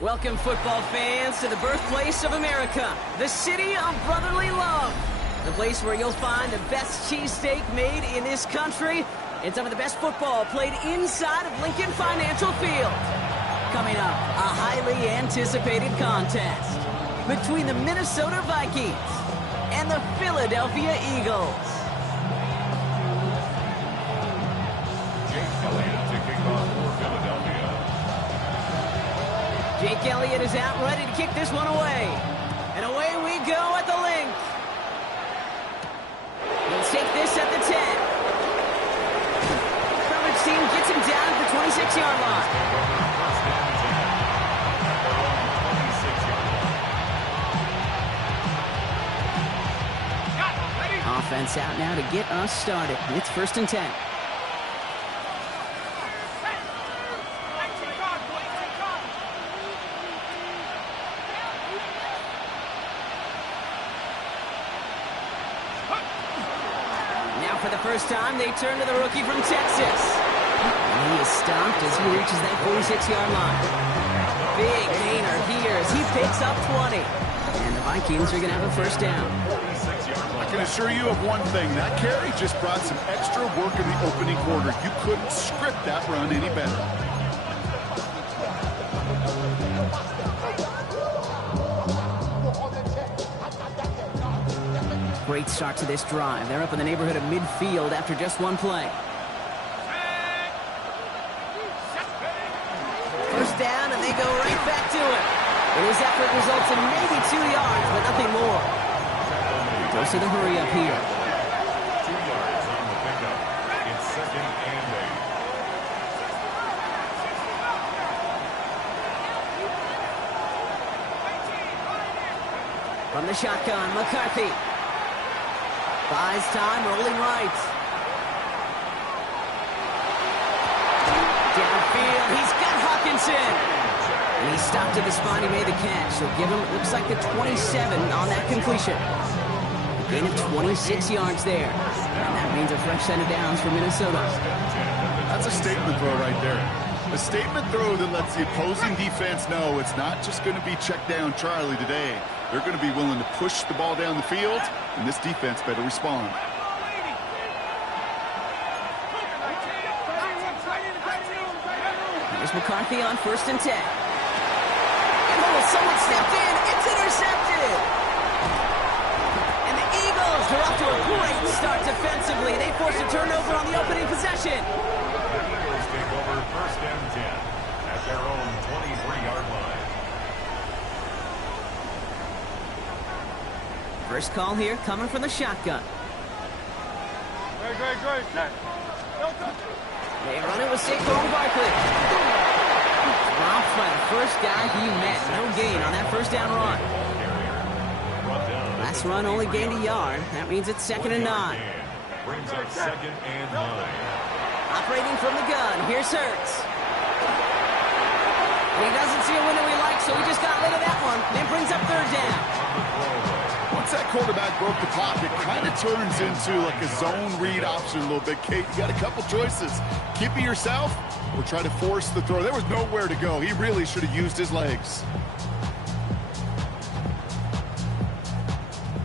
Welcome, football fans, to the birthplace of America, the city of brotherly love. The place where you'll find the best cheesesteak made in this country and some of the best football played inside of Lincoln Financial Field. Coming up, a highly anticipated contest between the Minnesota Vikings and the Philadelphia Eagles. Jake Elliott is out ready to kick this one away. And away we go at the link. He'll take this at the 10. Coverage team gets him down at the 26-yard line. Offense out now to get us started. It's 1st and 10. For the first time, they turn to the rookie from Texas. And he is stopped as he reaches that 46-yard line. Big gainer here as he picks up 20. And the Vikings are going to have a first down. I can assure you of one thing. That carry just brought some extra work in the opening quarter. You couldn't script that run any better. Great start to this drive. They're up in the neighborhood of midfield after just one play. First down, and they go right back to it. And his effort results in maybe 2 yards, but nothing more. Goes to the hurry up here. 2 yards on the pickup. It's 2nd and 8. From the shotgun, McCarthy. Buys time, rolling right. Downfield, he's got Hawkinson. And he stopped at the spot, he made the catch. So give him, it looks like the 27 on that completion. A gain of 26 yards there. And that means a fresh set of downs for Minnesota. That's a statement throw right there. A statement throw that lets the opposing defense know it's not just going to be check down Charlie today. They're going to be willing to push the ball down the field, and this defense better respond. Here's McCarthy on 1st and 10. And someone stepped in. It's intercepted. And the Eagles are off to a great start defensively. They force a turnover on the opening possession. The Eagles take over 1st and 10 at their own 23-yard line. First call here coming from the shotgun. They run it with Saquon Barkley. Dropped by the first guy he met. No gain on that first down run. Last run only gained a yard. That means it's 2nd and 9. Brings up 2nd and 9. Operating from the gun. Here's Hurts. And he doesn't see a window he likes, so he just got rid of that one. Then brings up 3rd down. Once that quarterback broke the pocket, kind of turns into like a zone read option a little bit, Kate. You got a couple choices. Keep it yourself or try to force the throw. There was nowhere to go. He really should have used his legs.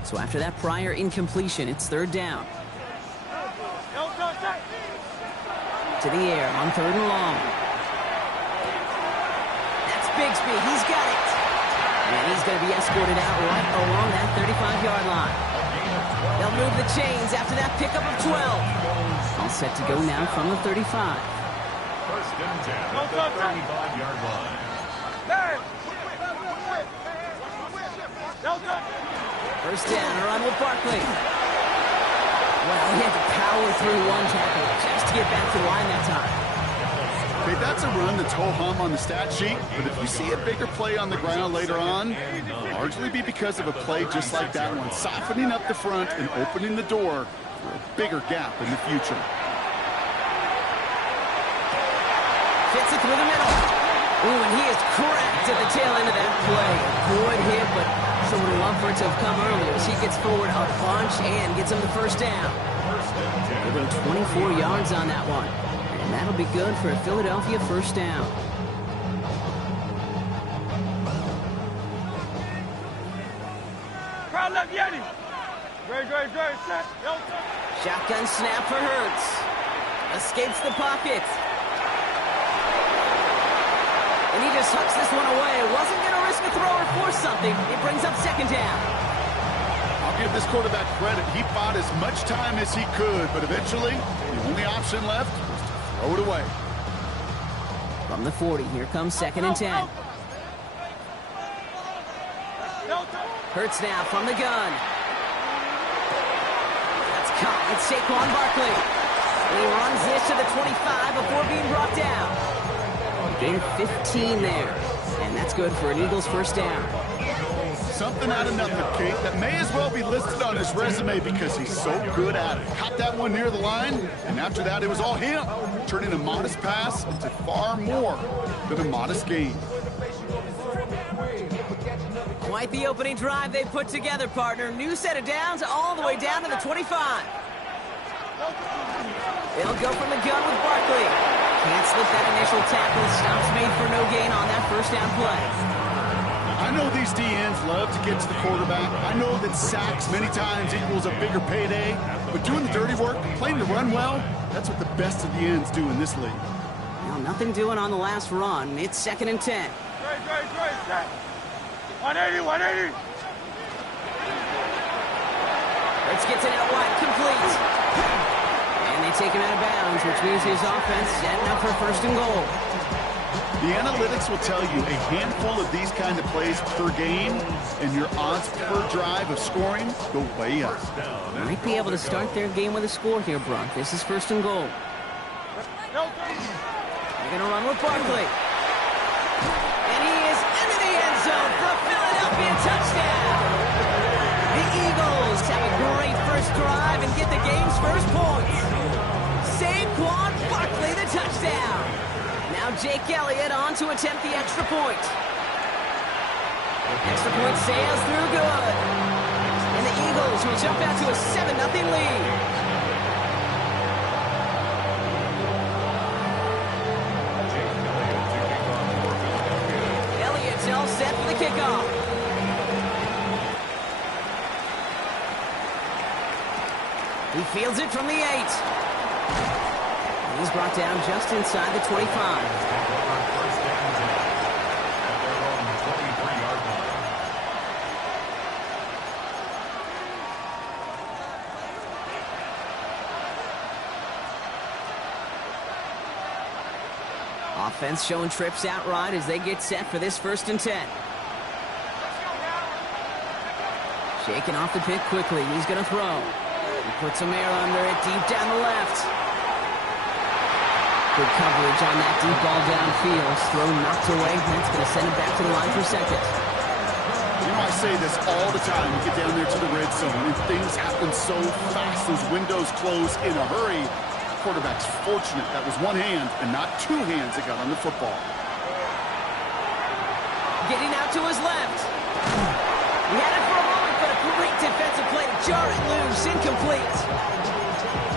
So after that prior incompletion, it's 3rd down. To the air on 3rd and long. That's Bigsby. He's got it. And he's going to be escorted out right along that 35-yard line. They'll move the chains after that pickup of 12. All set to go now from the 35. 1st and 10 at the 35-yard line. First down, a run with Barkley. Well, he had to power through one tackle just to get back to the line that time. Okay, that's a run that's ho-hum on the stat sheet, but if you see a bigger play on the ground later on, it'll largely be because of a play just like that one, softening up the front and opening the door for a bigger gap in the future. Fits it through the middle. Ooh, and he is cracked at the tail end of that play. Good hit, but someone would love for it to have come earlier as he gets forward a bunch and gets him the first down. Give him 24 yards on that one. And that'll be good for a Philadelphia first down. Shotgun snap for Hurts. Escapes the pocket. And he just hucks this one away. Wasn't going to risk a throw or force something. It brings up second down. I'll give this quarterback credit. He bought as much time as he could, but eventually, the only option left was to throw it away. From the 40, here comes second and 10. Hurts now from the gun. That's caught. It's Saquon Barkley. And he runs this to the 25 before being brought down. Gain 15 there. And that's good for an Eagles first down. Something out of nothing, Kate, that may as well be listed on his resume because he's so good at it. Caught that one near the line, and after that, it was all him, turning a modest pass into far more than a modest gain. Quite the opening drive they put together, partner. New set of downs all the way down to the 25. They'll go from the gun with Barkley. Can't slip that initial tackle. Stops made for no gain on that first down play. I know these DNs love to get to the quarterback. I know that sacks many times equals a bigger payday, but doing the dirty work, playing to run well, that's what the best of the ends do in this league. Well, nothing doing on the last run. It's second and 10. 180. Let's get it out wide, complete. And they take him out of bounds, which means his offense setting up for first and goal. The analytics will tell you a handful of these kind of plays per game, and your odds per drive of scoring go way up. Might be able to start their game with a score here, Brock. This is first and goal. They're going to run with Barkley. And he is into the end zone for a Philadelphia touchdown. The Eagles have a great first drive and get the game's first points. Saquon Barkley, the touchdown. Now Jake Elliott on to attempt the extra point. Extra point sails through good. And the Eagles will jump out to a 7-0 lead. Elliott's all set for the kickoff. He fields it from the 8. He's brought down just inside the 25. Offense showing trips outright as they get set for this first and 10. Shaking off the pick quickly. He's going to throw. He puts some air under it deep down the left. Good coverage on that deep ball downfield. Throw knocked away. That's going to send it back to the line for second. You know, I say this all the time. You get down there to the red zone, and things happen so fast. Those windows close in a hurry. Quarterback's fortunate that was one hand and not two hands that got on the football. Getting out to his left. He had it for a moment, but a great defensive play to jar it loose. Incomplete.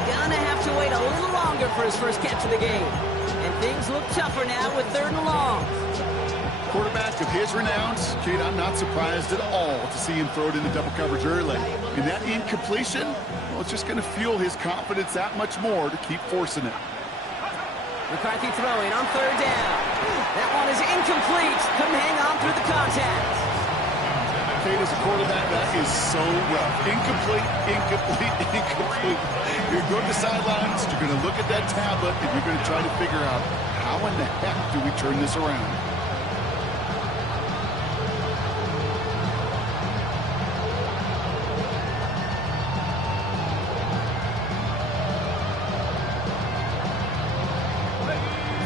Gonna have to wait a little longer for his first catch of the game. And things look tougher now with 3rd and long. Quarterback of his renown, Kate, I'm not surprised at all to see him throw it into double coverage early. And that incompletion, well, it's just going to fuel his confidence that much more to keep forcing it. McCarthy throwing on 3rd down. That one is incomplete. Couldn't hang on through the contact. Kate, as a quarterback, that is so rough. Incomplete. You're going to the sidelines, you're going to look at that tablet, and you're going to try to figure out how in the heck do we turn this around.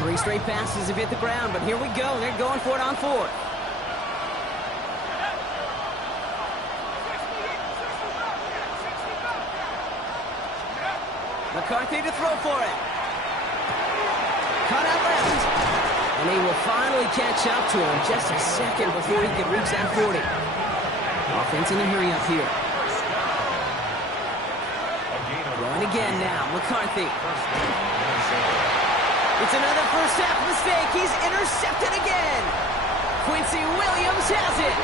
Three straight passes have hit the ground, but here we go. They're going for it on 4th. McCarthy to throw for it. Cut out left. And he will finally catch up to him just a second before he can reach that 40. Offense in a hurry up here. Going again now, McCarthy. It's another first half mistake. He's intercepted again. Quincy Williams has it.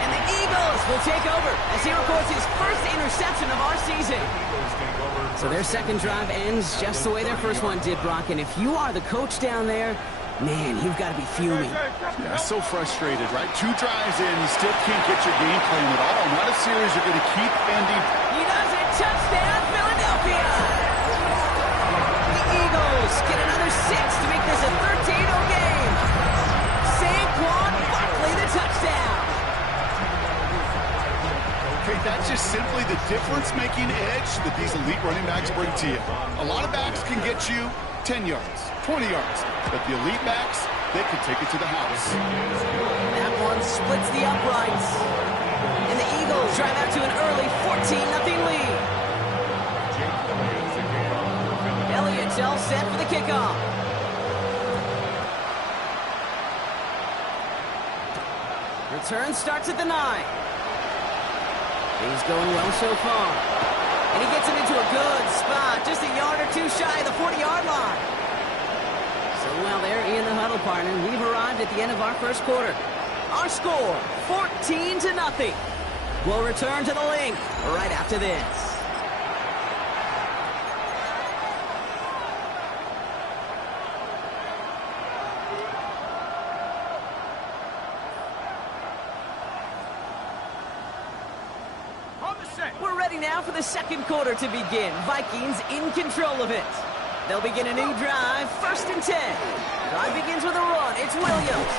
And the Eagles will take over as he records his first interception of our season. So their second drive ends just the way their first one did, Brock. And if you are the coach down there, man, you've got to be fuming. Yeah, so frustrated, right? 2 drives in, you still can't get your game plan at all. Not a series you're going to keep ending. He does it. Touchdown, Philadelphia. The Eagles get another 6 to make this a 13-0 game. Saquon Barkley, the touchdown. Okay, that's just simply the difference-making edge that these elite running backs bring to you. A lot of backs can get you 10 yards, 20 yards, but the elite backs, they can take it to the house. That one splits the uprights. And the Eagles drive out to an early 14-0 lead. Elliott's all set for the kickoff. Return starts at the 9. He's going well so far. And he gets him into a good spot, just a yard or 2 shy of the 40-yard line. So while they're in the huddle, partner, we've arrived at the end of our first quarter. Our score, 14-0. We'll return to the link right after this. We're ready now for the second quarter to begin. Vikings in control of it. They'll begin a new drive, 1st and 10. Drive begins with a run. It's Williams.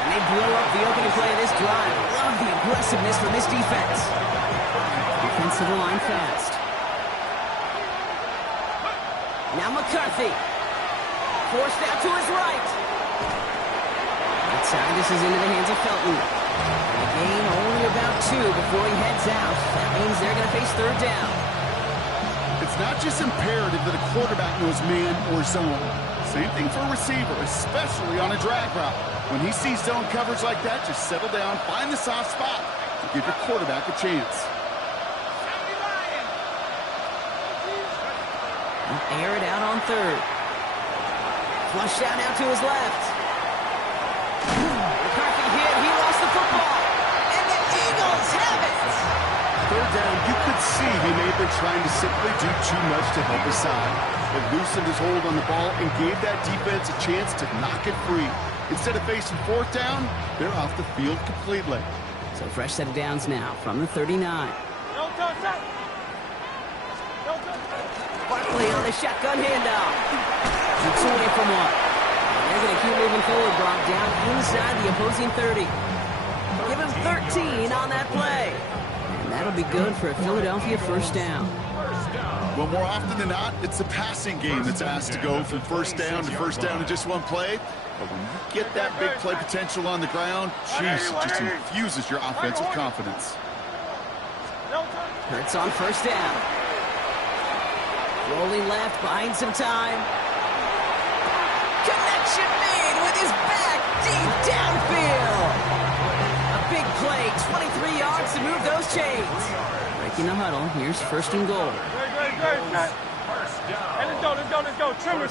And they blow up the opening play of this drive. Love the aggressiveness from this defense. Defensive line fast. Now McCarthy. Forced out to his right. Outside, this is into the hands of Felton. The gain only about 2 before he heads out. That means they're going to face 3rd down. It's not just imperative that a quarterback knows man or zone. Same thing for a receiver, especially on a drag route. When he sees zone coverage like that, just settle down, find the soft spot, and give your quarterback a chance. Air it out on 3rd. Flushed out now to his left. McCarthy hit. He lost the football. And the Eagles have it. 3rd down, you could see he may have been trying to simply do too much to help his side. It loosened his hold on the ball and gave that defense a chance to knock it free. Instead of facing 4th down, they're off the field completely. So fresh set of downs now from the 39. Barkley on the shotgun handoff. Keeps away from one. And they're going to keep moving forward, Brock, down inside the opposing 30. Give him 13 on that play. And that'll be good for a Philadelphia 1st down. Well, more often than not, it's the passing game that's asked to go from 1st down to 1st down in just one play. But when you get that big play potential on the ground, geez, it just infuses your offensive confidence. Hurts on 1st down. Rolling left, buying some time. Connection made with his back deep downfield. A big play, 23 yards to move those chains. Breaking the huddle, here's 1st and goal. Hey, let's go. Trim it.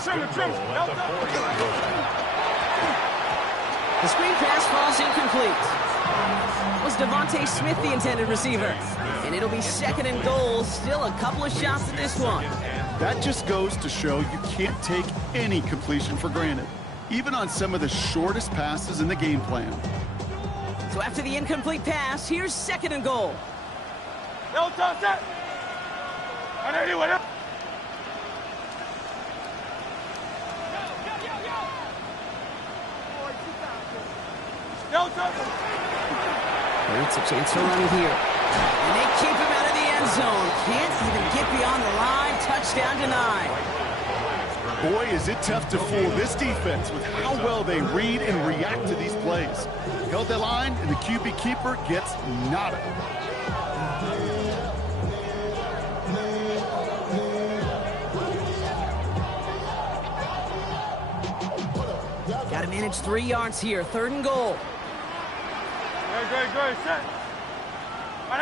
The screen pass falls incomplete. Was Devontae Smith the intended receiver? And it'll be 2nd and goal. Still a couple of shots at this one. That just goes to show you can't take any completion for granted, even on some of the shortest passes in the game plan. So after the incomplete pass, here's 2nd and goal. Hurts a chance to run it here. And they keep him out of the end zone. Can't even get beyond the line. Touchdown denied. Boy, is it tough to fool this defense with how well they read and react to these plays. Held the line, and the QB keeper gets nada. Got to manage 3 yards here. 3rd and goal. Great. Set. And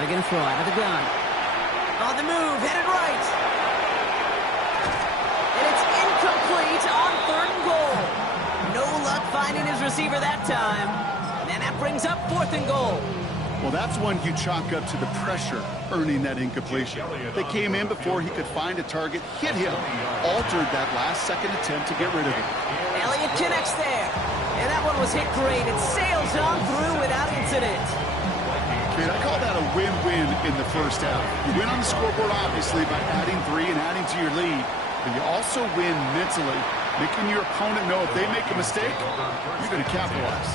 they're going to throw out of the gun. On the move, headed right. And it's finding his receiver that time. And that brings up 4th and goal. Well, that's one you chalk up to the pressure earning that incompletion. They came in before he could find a target, hit him, altered that last-second attempt to get rid of him. Elliott connects there. And that one was hit great. It sails on through without incident. Kid, I call that a win-win in the first half. You win on the scoreboard, obviously, by adding 3 and adding to your lead. But you also win mentally, making your opponent know if they make a mistake, you're going to capitalize.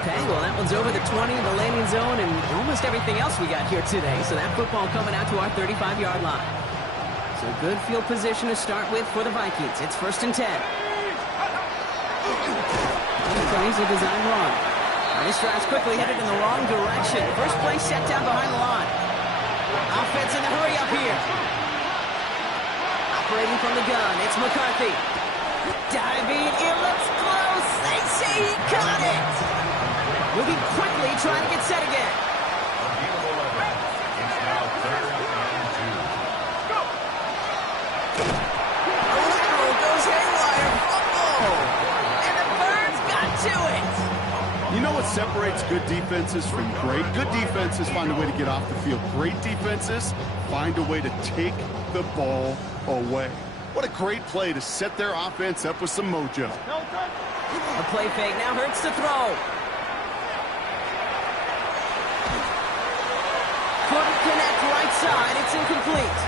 Okay, well, that one's over the 20, the landing zone, and almost everything else we got here today. So that football coming out to our 35-yard line. So good field position to start with for the Vikings. It's 1st and 10. Plays a design run. This drive's quickly headed in the wrong direction. First play set down behind the line. Offense in the hurry up here. Operating from the gun, it's McCarthy. Diving, it looks close. They say he caught it. Moving quickly, trying to get set again. It's now 3rd and 2. A lateral goes haywire. Fumble. And the Birds got to it. You know what separates good defenses from great? Good defenses find a way to get off the field. Great defenses find a way to take the ball away. What a great play to set their offense up with some mojo. A play fake now hurts to throw. Couldn't connect right side. It's incomplete.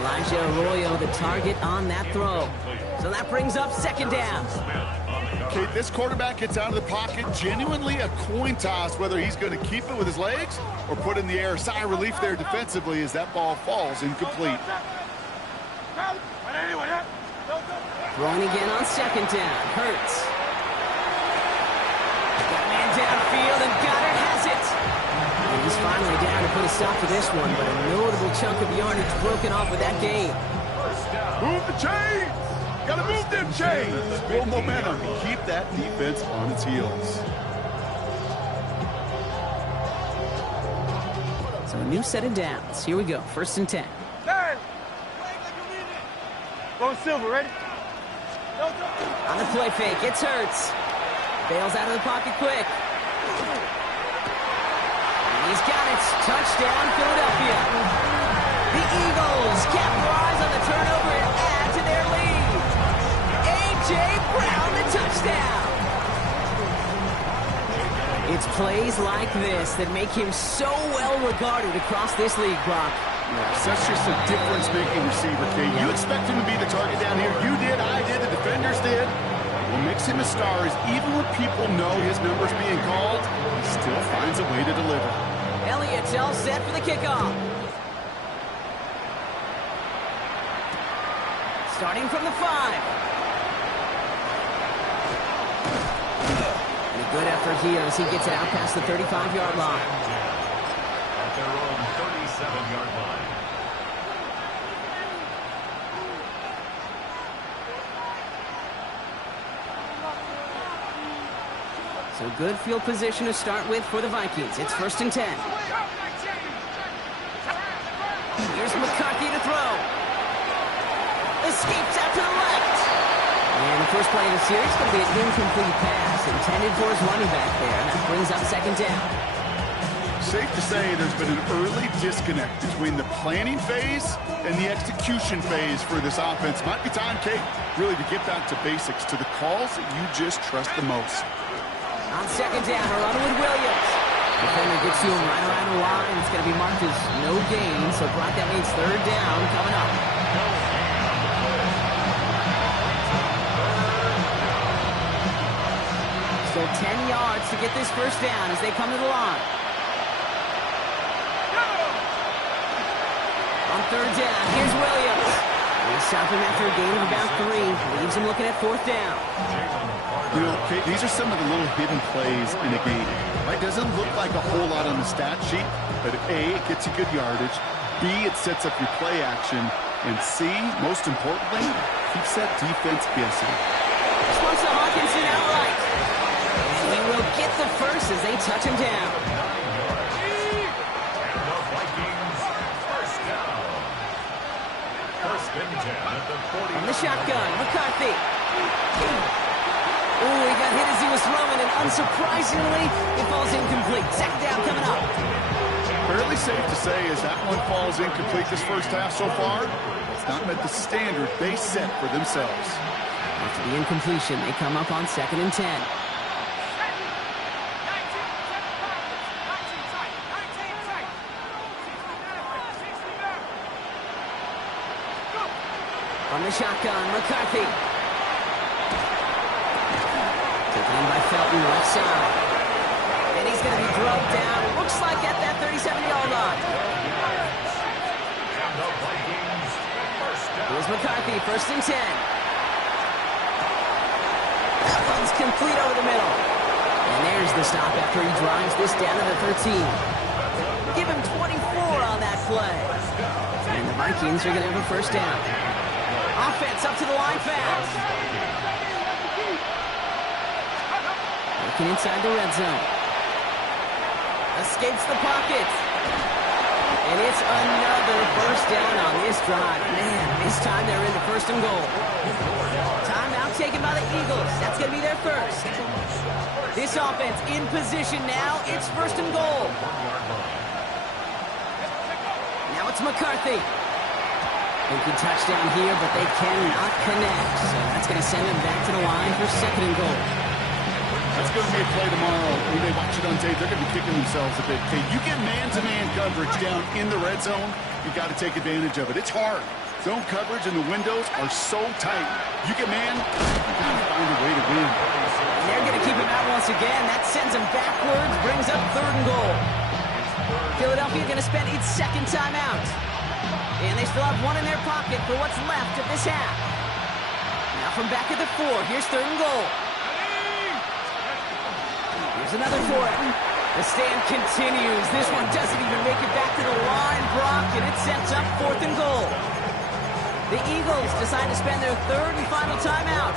Elijah Arroyo, the target on that throw. So that brings up 2nd down. Okay, this quarterback gets out of the pocket, genuinely a coin toss whether he's going to keep it with his legs or put in the air. Sigh of relief there defensively as that ball falls incomplete. Throwing again on 2nd down. Hurts. Got a man downfield, and Goddard has it. And he's finally down to put a stop to this one, but a notable chunk of yardage broken off with that game. Move the chains! Gotta move them chains! Build momentum. Keep that defense on its heels. So a new set of downs. Here we go. 1st and 10. Go Silver, ready? On the play fake, it's Hurts. Bails out of the pocket quick. And he's got it. Touchdown, Philadelphia. The Eagles capitalize on the turnover and add to their lead. A.J. Brown, the touchdown. It's plays like this that make him so well regarded across this league, Brock. Yes, that's just a difference-making receiver, Kate. You expect him to be the target down here. You did, I did, the defenders did. What makes him a star is even when people know his number's being called, he still finds a way to deliver. Elliott's all set for the kickoff. Starting from the 5. And a good effort here as he gets it out past the 35-yard line. At their own 37-yard line. So good field position to start with for the Vikings. It's 1st and 10. Here's McCarthy to throw. Escapes out to the left. And the first play of the series is going to be an incomplete pass intended for his running back there. And that brings up 2nd down. Safe to say there's been an early disconnect between the planning phase and the execution phase for this offense. Might be time, Kate, really to get back to basics, to the calls that you just trust the most. On 2nd down, we're on with Williams. Defender gets to him right around the line. It's going to be marked as no gain. So, Brock, that means 3rd down coming up. Still 10 yards to get this 1st down as they come to the line. On 3rd down, here's Williams. They stop him after a gain of about 3. Leaves him looking at 4th down. You know, Kate, these are some of the little hidden plays in a game. Right? Doesn't look like a whole lot on the stat sheet, but A, it gets you good yardage. B, it sets up your play action. And C, most importantly, keeps that defense guessing. This one's to Hawkinson outright. And he will get the first as they touch him down. And the Vikings, 1st down. 1st and 10 at the 40. From the shotgun, McCarthy. Oh, he got hit as he was throwing, and unsurprisingly, it falls incomplete. Second down coming up. Fairly safe to say as that one falls incomplete this first half so far, it's not met the standard they set for themselves. After the incompletion, they come up on 2nd and 10. From the shotgun, McCarthy. Taken in by Felton, left side. And he's going to be drugged down. It looks like at that 37-yard line. Here's McCarthy, 1st and 10. That one's complete over the middle. And there's the stop after he drives this down to the 13. Give him 24 on that play. And the Vikings are going to have a 1st down. Offense up to the line fast. Working inside the red zone. Escapes the pocket. And it's another 1st down on this drive. Man, this time they're in the 1st and goal. Timeout taken by the Eagles. That's going to be their first. This offense in position now. It's 1st and goal. Now it's McCarthy. Thinking touchdown here, but they cannot connect. So that's going to send them back to the line for 2nd and goal. That's going to be a play tomorrow. When they watch it on tape, they're going to be kicking themselves a bit. Okay, you get man-to-man coverage down in the red zone, you got to take advantage of it. It's hard. Zone coverage and the windows are so tight. You get man, you got to find a way to win. And they're going to keep him out once again. That sends him backwards, brings up 3rd and goal. Philadelphia going to spend its 2nd timeout. And they still have one in their pocket for what's left of this half. Now from back at the 4, here's 3rd and goal. Here's another for it. The stand continues. This one doesn't even make it back to the line, Brock, and it sets up 4th and goal. The Eagles decide to spend their 3rd and final timeout.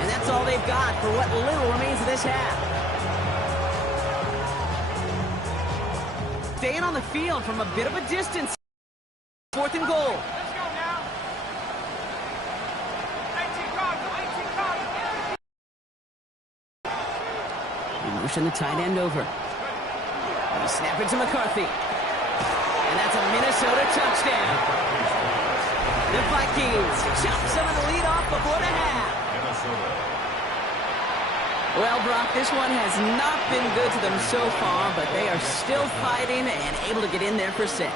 And that's all they've got for what little remains of this half. Staying on the field from a bit of a distance. 4th and goal. Let's go now. 18 cards. They motion the tight end over. They snap it to McCarthy. And that's a Minnesota touchdown. The Vikings chop some of the lead off before the half. Well, Brock, this one has not been good to them so far, but they are still fighting and able to get in there for 6.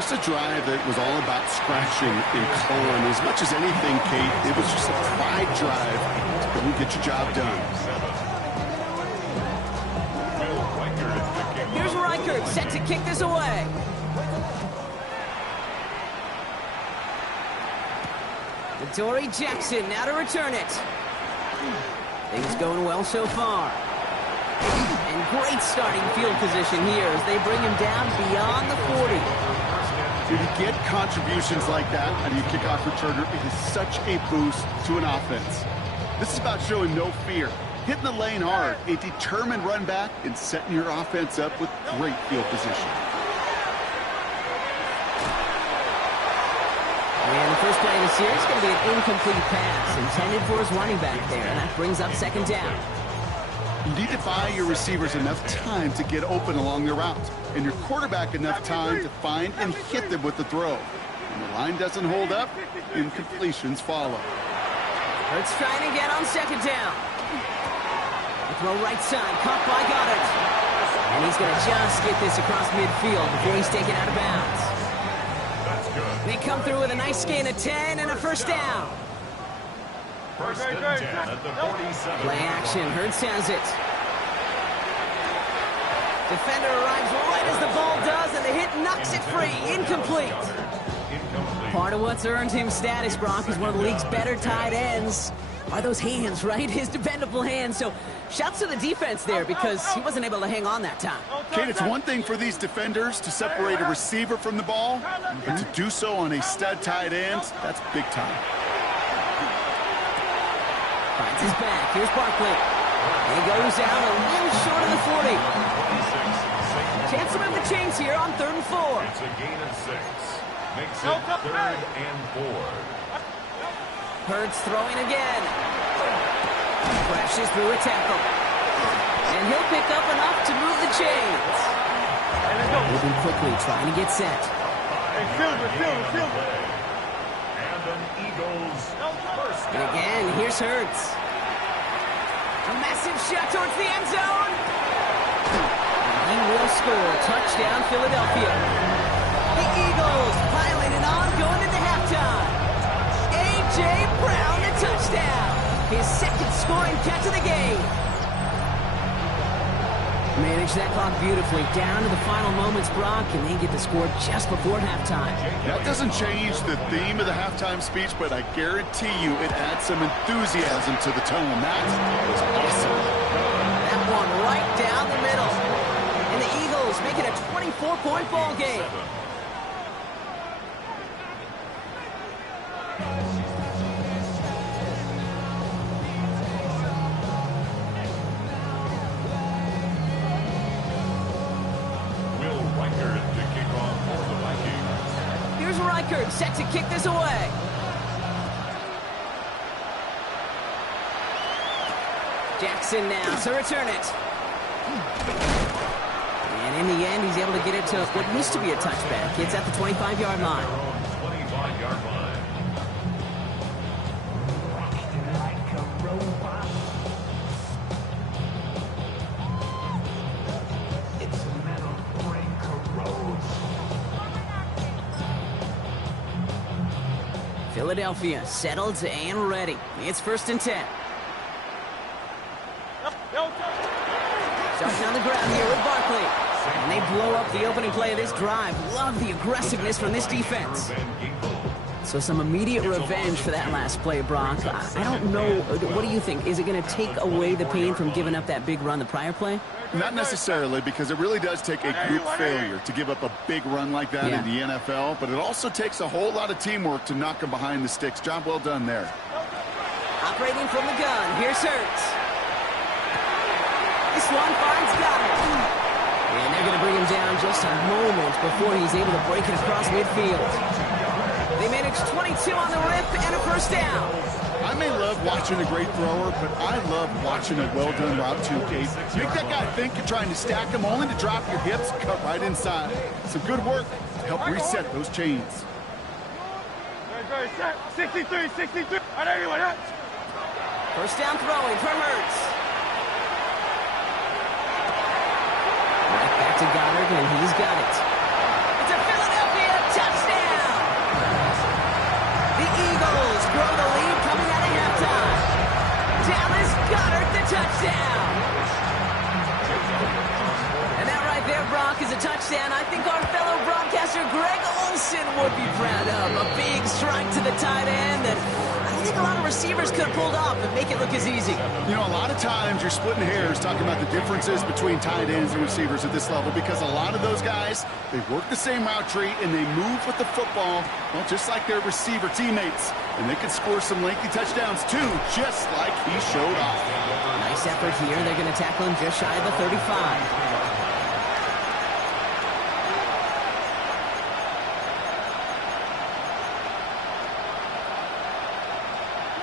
Just a drive that was all about scratching and clawing. As much as anything, Kate, it was just a pride drive to go and get your job done. Here's Reichert set to kick this away. Dory Jackson now to return it. Things going well so far. And great starting field position here as they bring him down beyond the 40. When you get contributions like that out of your kickoff returner, it is such a boost to an offense. This is about showing no fear, hitting the lane hard, a determined run back, and setting your offense up with great field position. And the first play of the series is going to be an incomplete pass intended for his running back there, and that brings up 2nd down. You need to buy your receivers enough time to get open along their route, and your quarterback enough time to find and hit them with the throw. When the line doesn't hold up, incompletions follow. Let's try it again on 2nd down. The throw right side, caught by Goddard. And he's going to just get this across midfield before he's taken out of bounds. They come through with a nice gain of 10 and a 1st down. 1st and 10 at the 47. Play action, Hurts has it. Defender arrives right as the ball does, and the hit knocks it free. Incomplete. Part of what's earned him status, Brock, is one of the league's better tight ends. Are those hands, right? His dependable hands. So shouts to the defense there because he wasn't able to hang on that time. Kate, it's one thing for these defenders to separate a receiver from the ball, but to do so on a stud tight end, that's big time. Finds his back. Here's Barkley. And he goes out a little short of the 40. Chance to move the chains here on 3rd and 4. It's a gain of 6. Makes it 3rd and 4. Hurts throwing again. Crashes through a tackle. And he'll pick up enough to move the chains. Moving quickly, trying to get set. And an Eagles first And down. again, here's Hurts. A massive shot towards the end zone. And he will score. Touchdown, Philadelphia. The Eagles piling it on, going into halftime. A.J. Brown, the touchdown. His second scoring catch of the game. Manage that clock beautifully. Down to the final moments, Brock, and they get the score just before halftime. That doesn't change the theme of the halftime speech, but I guarantee you it adds some enthusiasm to the tone. That was awesome. That one right down the middle. And the Eagles make it a 24-point ball game. Will Reichard to kick off for the Vikings. Here's Reichard set to kick this away. Jackson now to return it. And in the end, he's able to get it to what used to be a touchback. It's at the 25-yard line. 25-yard line. Philadelphia settled and ready. It's 1st and 10. Starting on the ground here with Barkley. And they blow up the opening play of this drive. Love the aggressiveness from this defense. So some immediate revenge for that last play, Brock. I don't know. What do you think? Is it going to take away the pain from giving up that big run the prior play? Not necessarily, because it really does take a group failure to give up a big run like that in the NFL, but it also takes a whole lot of teamwork to knock them behind the sticks. Job well done there. Operating from the gun, here's Hurts. This one finds Goddard. And they're going to bring him down just a moment before he's able to break it across midfield. They managed 22 on the rip and a 1st down. I may love watching a great thrower, but I love watching a well-done route too, Kate. Make that guy think you're trying to stack him, only to drop your hips, cut right inside. Some good work to help reset those chains. 63, 63. On everyone, 1st down throwing from Hurts. Right back to Goddard, and he's got it. It's a Philadelphia touchdown! The Eagles grow the lead coming out of halftime. Dallas Goddard, the touchdown! And that right there, Brock, is a touchdown I think our fellow broadcaster Greg Olson would be proud of. A big strike to the tight end that I don't think a lot of receivers could have pulled off and make it look as easy. You know, a lot of times you're splitting hairs talking about the differences between tight ends and receivers at this level, because a lot of those guys, they work the same route tree and they move with the football, well, just like their receiver teammates. And they can score some lengthy touchdowns too, just like he showed off. Nice effort here. They're going to tackle him just shy of the 35.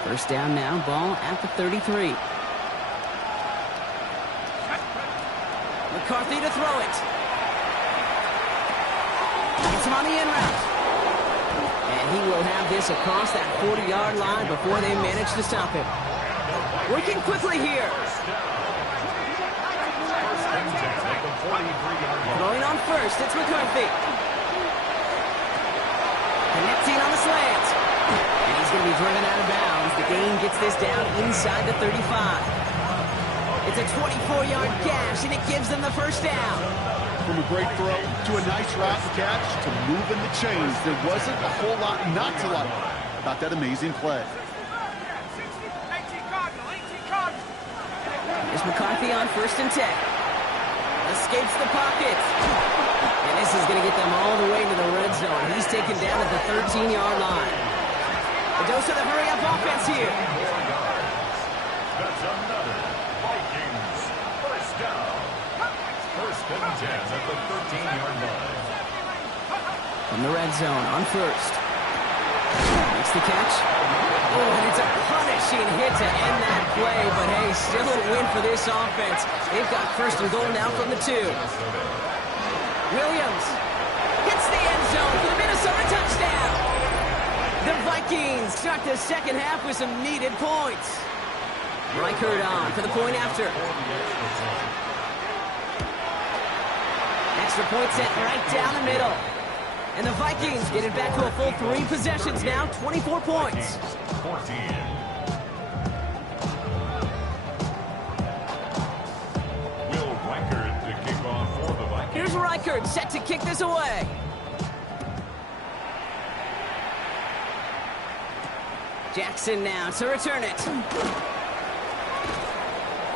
First down now, ball at the 33. McCarthy to throw it. Gets him on the in route. And he will have this across that 40-yard line before they manage to stop him. Working quickly here. Throwing on first, it's McCarthy. Connecting on the slant. And he's going to be driven out of bounds. The gain gets this down inside the 35. It's a 24-yard gash, and it gives them the 1st down. From a great throw to a nice route catch to moving the chains, there wasn't a whole lot not to like about that amazing play. 18 Cardinal, 18 Cardinal. Here's McCarthy on 1st and 10. Escapes the pocket. And this is going to get them all the way to the red zone. He's taken down at the 13-yard line. A dose of the hurry-up offense here. That's another Vikings first down. 1st and 10 at the 13-yard line. From the red zone on 1st. Makes the catch. Oh, and it's a punishing hit to end that play, but hey, still a win for this offense. They've got first and goal now from the 2. Williams hits the end zone for the Minnesota touchdown. The Vikings start the second half with some needed points. Reichert on for the point after. Extra point set right down the middle. And the Vikings get it back to a full 3 possessions now, 24 points. 14. Will Reichert to kick off for the Vikings. Here's Reichert set to kick this away. Jackson now to return it.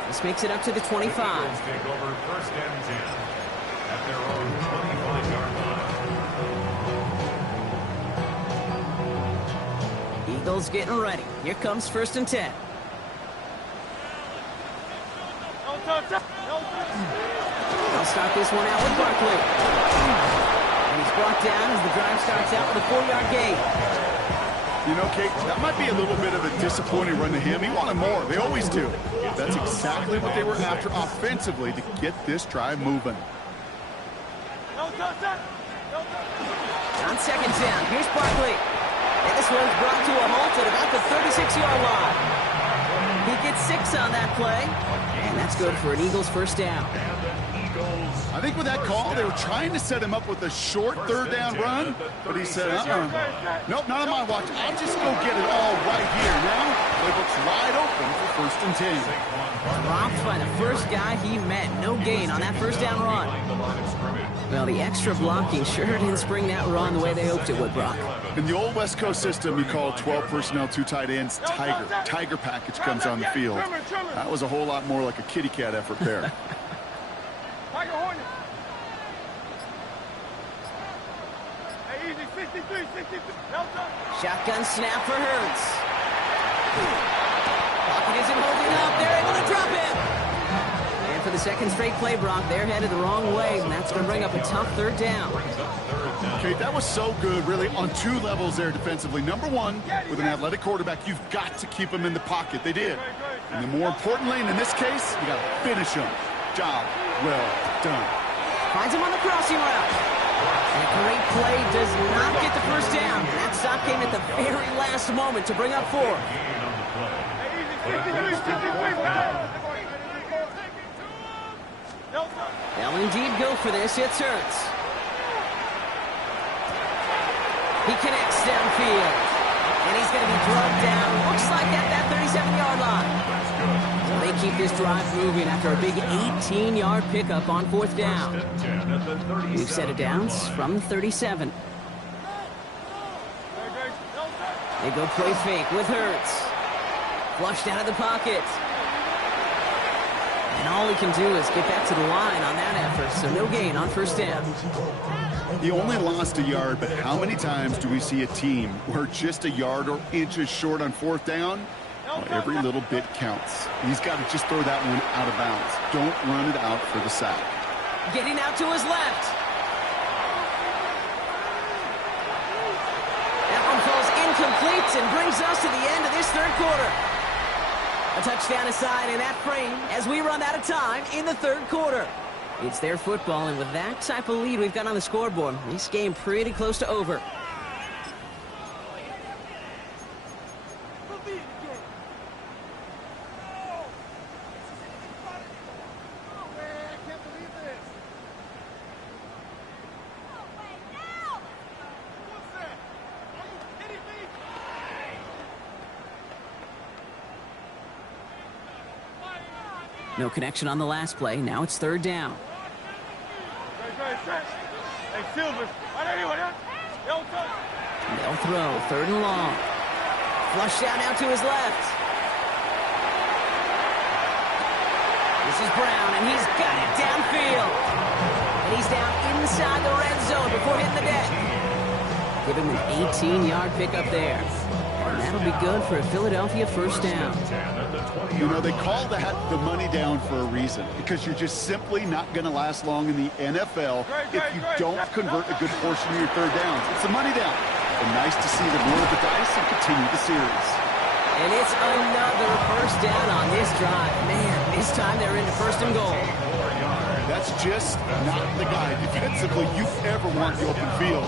This makes it up to the 25. Eagles take over first and 10 at their own 25-yard line. Eagles getting ready. Here comes first and 10. They'll start this one out with Barkley. And he's brought down as the drive starts out with a 4-yard gain. You know, Kate, that might be a little bit of a disappointing run to him. He wanted more. They always do. That's exactly what they were after offensively to get this drive moving. On second down, here's Barkley. And this one's brought to a halt at about the 36-yard line. He gets 6 on that play. And that's good for an Eagles first down. I think with that call, they were trying to set him up with a short third down run, but he said, nope, not on my watch. I'll just go get it all right here. Now, playbook's wide open for first and 10. Dropped by the first guy he met. No gain on that first down run. Well, the extra blocking sure didn't spring that run the way they hoped it would, Brock. In the old West Coast system, you call 12 personnel, 2 tight ends, Tiger. Tiger package comes on the field. That was a whole lot more like a kitty cat effort there. Shotgun snap for Hurts. Pocket isn't holding up. They're able to drop it. And for the second straight play, Brock, they're headed the wrong way, and that's going to bring up a tough third down. Okay, that was so good, really, on 2 levels there defensively. Number 1, with an athletic quarterback, you've got to keep him in the pocket. They did. And then more importantly, and in this case, you got to finish him. Job well done. Finds him on the crossing route. And a great play does not get the first down. That stop came at the very last moment to bring up 4. They'll indeed go for this. It's Hurts. He connects downfield. And he's going to be drugged down. Looks like at that 37-yard line. So they keep this drive moving after a big 18-yard pickup on 4th down. We've set it down from the 37. They go play fake with Hurts. Flushed out of the pocket. And all he can do is get back to the line on that effort. So no gain on first down. He only lost a yard, but how many times do we see a team where just a yard or inches short on 4th down? Well, every little bit counts. He's got to just throw that one out of bounds. Don't run it out for the sack. Getting out to his left. That one falls incomplete and brings us to the end of this third quarter. A touchdown aside in that frame as we run out of time in the third quarter. It's their football, and with that type of lead we've got on the scoreboard, this game pretty close to over. No connection on the last play. Now it's third down. They'll throw. Third and long. Flushed out now to his left. This is Brown, and he's got it downfield. And he's down inside the red zone before hitting the deck. Give him an 18-yard pickup there. And that'll be good for a Philadelphia first down. You know, they call that the money down for a reason, because you're just simply not going to last long in the NFL if you don't convert a good portion of your third downs. It's the money down. and nice to see them roll the dice and continue the series. And it's another first down on this drive. Man, this time they're into first and goal. That's just not the guy defensively you ever want the open field.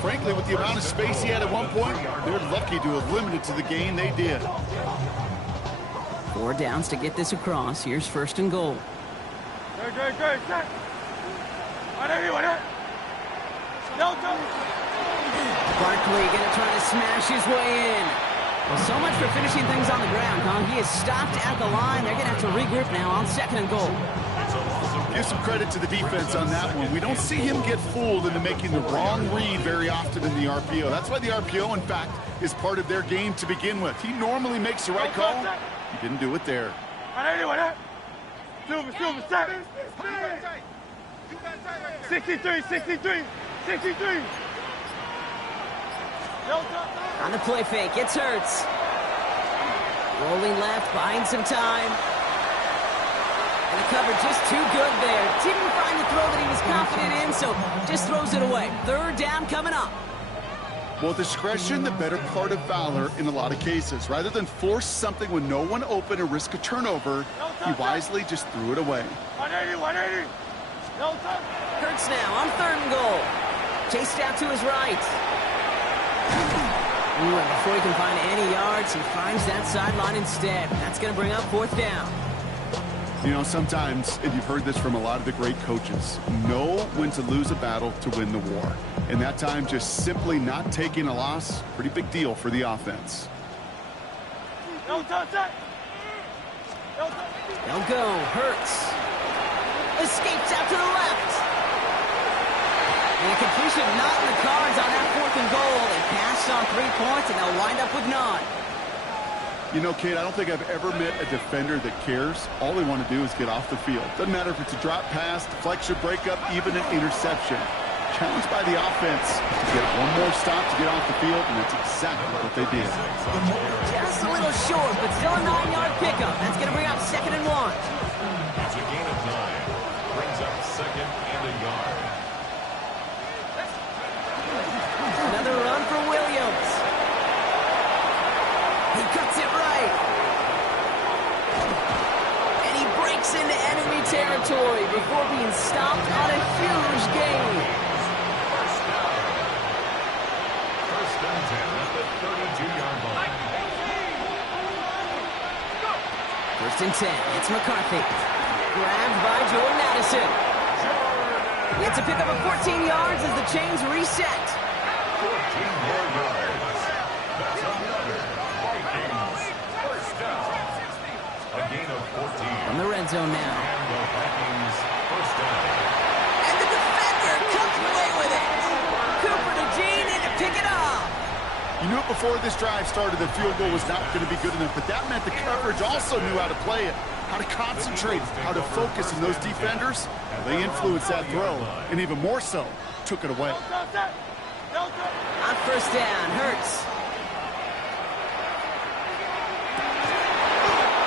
Frankly, with the amount of space he had at one point, they're lucky to have limited to the gain they did. 4 downs to get this across. Here's first and goal. Good. Set. Barkley gonna try to smash his way in. Well, so much for finishing things on the ground, huh? He is stopped at the line. They're gonna have to regroup now on second and goal. Give some credit to the defense on that one. We don't see him get fooled into making the wrong read very often in the RPO. That's why the RPO, in fact, is part of their game to begin with. He normally makes the right call. He didn't do it there. Silver, set. 63. On the play fake, it's Hurts. Rolling left, buying some time. And the cover just too good there. Didn't find the throw that he was confident in, so just throws it away. Third down coming up. Well, discretion, the better part of valor in a lot of cases. Rather than force something when no one open or risk a turnover, he wisely just threw it away. 180. Hurts now on third and goal. Chased out to his right. Ooh, and before he can find any yards, he finds that sideline instead. That's going to bring up fourth down. You know, sometimes, and you've heard this from a lot of the great coaches, know when to lose a battle to win the war. And that time, just simply not taking a loss, pretty big deal for the offense. They'll go. Hurts. Escapes out to the left. And a completion not in the cards on that fourth and goal. They passed on 3 points, and they'll wind up with none. You know, kid, I don't think I've ever met a defender that cares. All they want to do is get off the field. Doesn't matter if it's a drop pass, deflection, breakup, even an interception. Challenged by the offense to get one more stop to get off the field, and that's exactly what they did. Just a little short, but still a 9-yard pickup. That's going to bring up second and 1. It's a gain of 9. Brings up second and a yard. Another run for Williams. He cuts it right. And he breaks into enemy territory before being stopped on a huge gain. First and 10 at the 32-yard line. First and 10. It's McCarthy. Grabbed by Jordan Addison. It's a pickup of 14 yards as the chains reset. 14 more yards. That's another Vikings first down. A gain of 14. From the red zone now. And the Vikings first down. And the defender comes away with it. Cooper to Gene in to pick it up. You knew it before this drive started that field goal was not going to be good enough, but that meant the coverage also knew how to play it, how to concentrate, how to focus, and those defenders, they influenced that throw, and even more so, took it away. On first down, Hurts.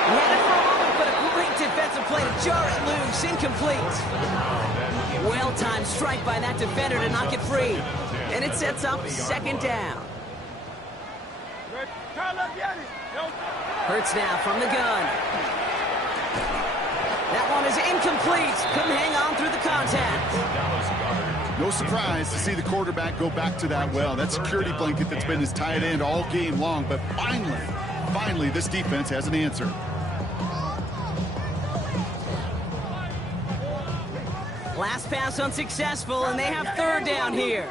He had it for a moment, but a great defensive play to jar it loose, incomplete. Well-timed strike by that defender to knock it free. And it sets up second down. Hurts now from the gun. That one is incomplete. Couldn't hang on through the contact. No surprise to see the quarterback go back to that well. That security blanket that's been his tight end all game long. But finally, this defense has an answer. Last pass unsuccessful, and they have third down here.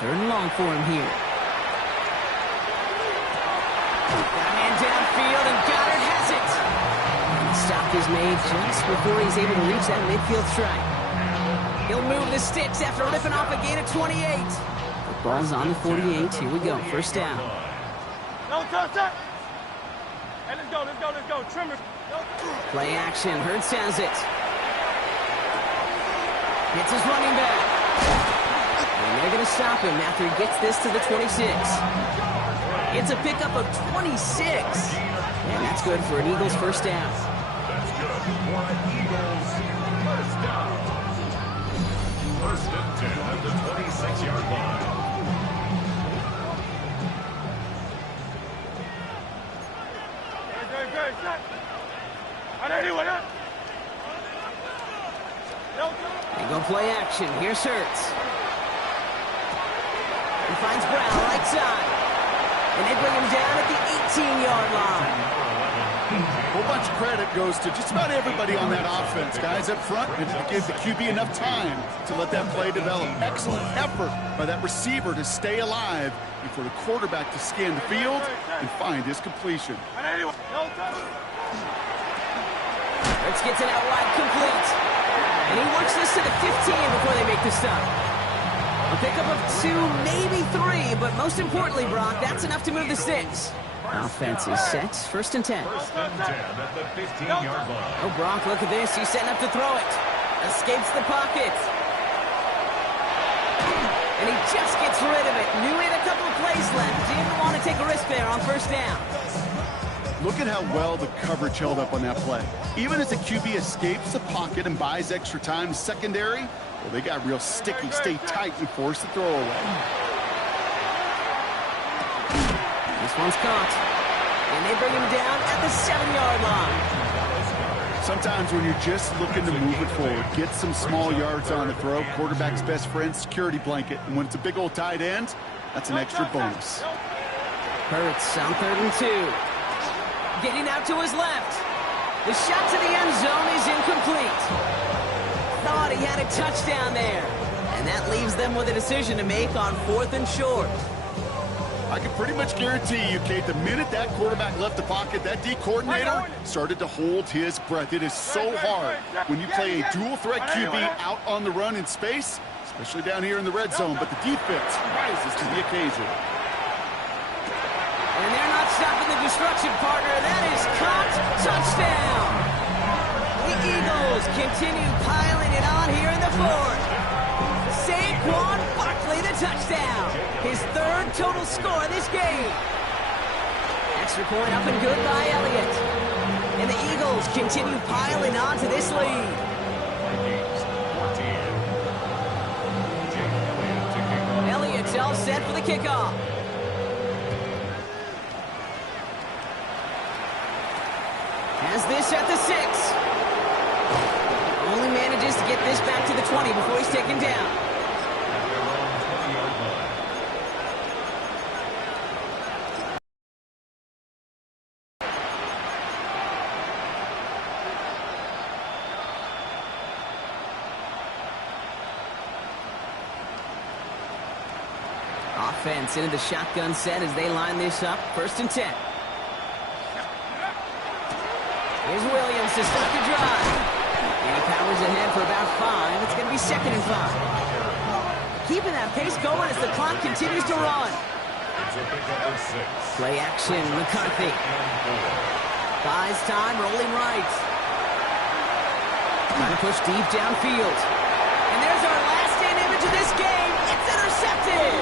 Third and long for him here. Got hand downfield, and Goddard has it. The stop is made just before he's able to reach that midfield strike. He'll move the sticks after ripping off a gain of 28. The ball's on the 48. Here we go. First down. Hey, let's go. Trimmer. Play action. Hurts has it. Hits his running back. And they're going to stop him after he gets this to the 26. It's a pickup of 26. And that's good for an Eagles first down. That's good for an Eagles first down. First and 10 at the 26-yard line. They go play action. Here's Hurts. He finds Brown right side. And they bring him down at the 18-yard line. A whole bunch of credit goes to just about everybody on that offense. Guys up front, and to give the QB enough time to let that play develop. Excellent effort by that receiver to stay alive and for the quarterback to scan the field and find his completion. Hurts gets it out wide complete. And he works this to the 15 before they make the stop. A pickup of 2, maybe 3, but most importantly, Brock, that's enough to move the sticks. Offense is set. First and 10. First and 10 at the 15-yard line. Oh, Brock, look at this. He's setting up to throw it. Escapes the pocket. And he just gets rid of it. Knew he had a couple of plays left. Didn't want to take a risk there on first down. Look at how well the coverage held up on that play. Even as the QB escapes the pocket and buys extra time secondary, well, they got real sticky, stay tight, and force the throw away. This one's caught. And they bring him down at the 7-yard line. Sometimes when you're just looking to move it forward, get some small yards on the throw, quarterback's best friend, security blanket. And when it's a big old tight end, that's an extra bonus. Hurts on 3rd and 2. Getting out to his left. The shot to the end zone is incomplete. Thought he had a touchdown there. And that leaves them with a decision to make on 4th and short. I can pretty much guarantee you, Kate, the minute that quarterback left the pocket, that D coordinator started to hold his breath. It is so hard when you play a dual-threat QB out on the run in space, especially down here in the red zone, but the defense rises to the occasion. And they're not stopping the destruction, partner. That is caught. Touchdown. The Eagles continue piling it on here in the 4th. Saquon Barkley, the touchdown. His 3rd total score this game. Extra point up and good by Elliott. And the Eagles continue piling on to this lead. Elliott's all set for the kickoff. Has this at the 6. Only manages to get this back to the 20 before he's taken down. Offense into the shotgun set as they line this up. 1st and 10. Here's Williams to start the drive. And he powers ahead for about 5. It's going to be 2nd and 5. Keeping that pace going as the clock continues to run. Play action, McCarthy. Buys time, rolling right. Trying to push deep downfield. And there's our last-stand image of this game. It's intercepted.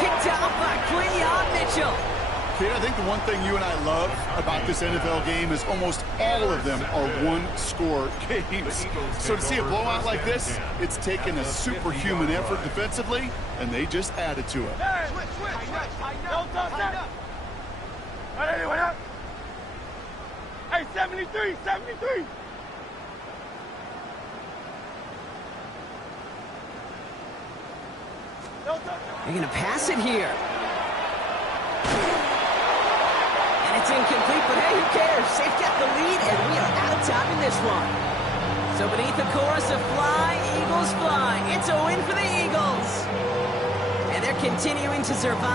Picked off by Quinyon Mitchell. Kid, I think the one thing you and I love about this NFL game is almost all of them are one-score games. So to see a blowout like this, it's taken a superhuman effort defensively, and they just added to it. Hey, 73, 73. They're going to pass it here. And it's incomplete, but hey, who cares? They've got the lead, and we are out of time in this one. So beneath the chorus of Fly, Eagles Fly, it's a win for the Eagles. And they're continuing to survive.